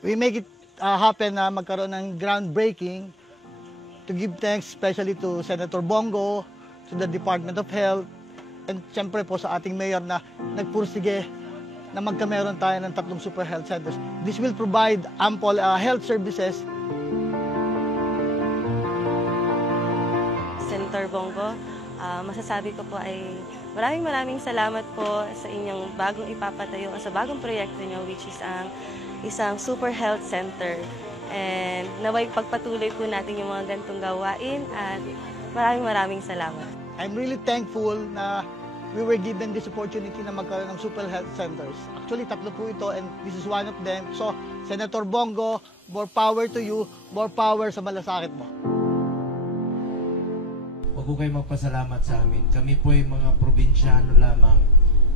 we make it happen na magkaroon ng groundbreaking to give thanks especially to Senator Bongo, to the Department of Health, and siyempre po sa ating mayor na nagpursige na magkameron tayo ng 3 super health centers. This will provide ample health services. Senator Bongo, masasabi ko po ay maraming salamat po sa inyong bagong ipapatayo, sa bagong proyekto nyo, which is ang isang super health center. And naway pagpatuloy po natin yung mga ganitong gawain at maraming salamat. I'm really thankful na we were given this opportunity na magkaroon ng super health centers. Actually, 3 po ito and this is one of them. So, Senator Bongo, more power to you, more power sa malasakit mo. Huwag ko kayo magpasalamat sa amin. Kami po ay mga probinsyano lamang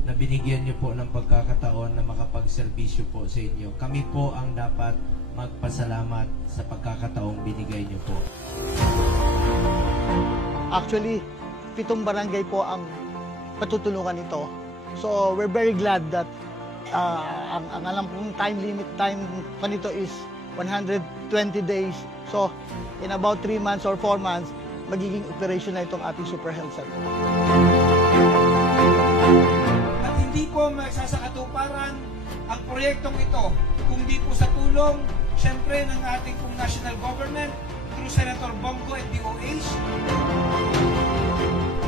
na binigyan niyo po ng pagkakataon na makapagserbisyo po sa inyo. Kami po ang dapat magpasalamat sa pagkakataong binigay niyo po. Actually, 7 barangay po ang patutulungan ito. So, we're very glad that ang alam kong time pa nito is 120 days. So, in about 3 months or 4 months, magiging operational itong ating super health center. At hindi po magsasakatuparan ang proyektong ito kung di po sa tulong, siyempre, ng ating pong national government through Senator Bongo and DOH.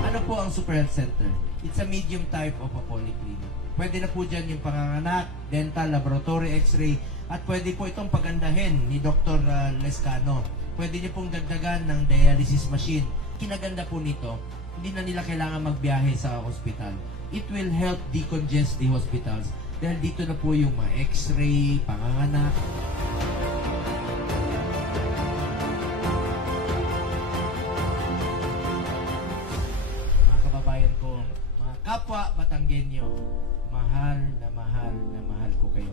Ano po ang Super Health Center? It's a medium type of a polyclinic. Pwede na po dyan yung panganganak, dental, laboratory, x-ray, at pwede po itong pagandahin ni Dr. Lescano. Pwede niyo pong dagdagan ng dialysis machine. Kinaganda po nito, hindi na nila kailangan magbiyahe sa hospital. It will help decongest the hospitals dahil dito na po yung mga x-ray, panganganak. Mga kababayan ko, mga kapwa Batanggenyo, mahal na mahal ko kayo.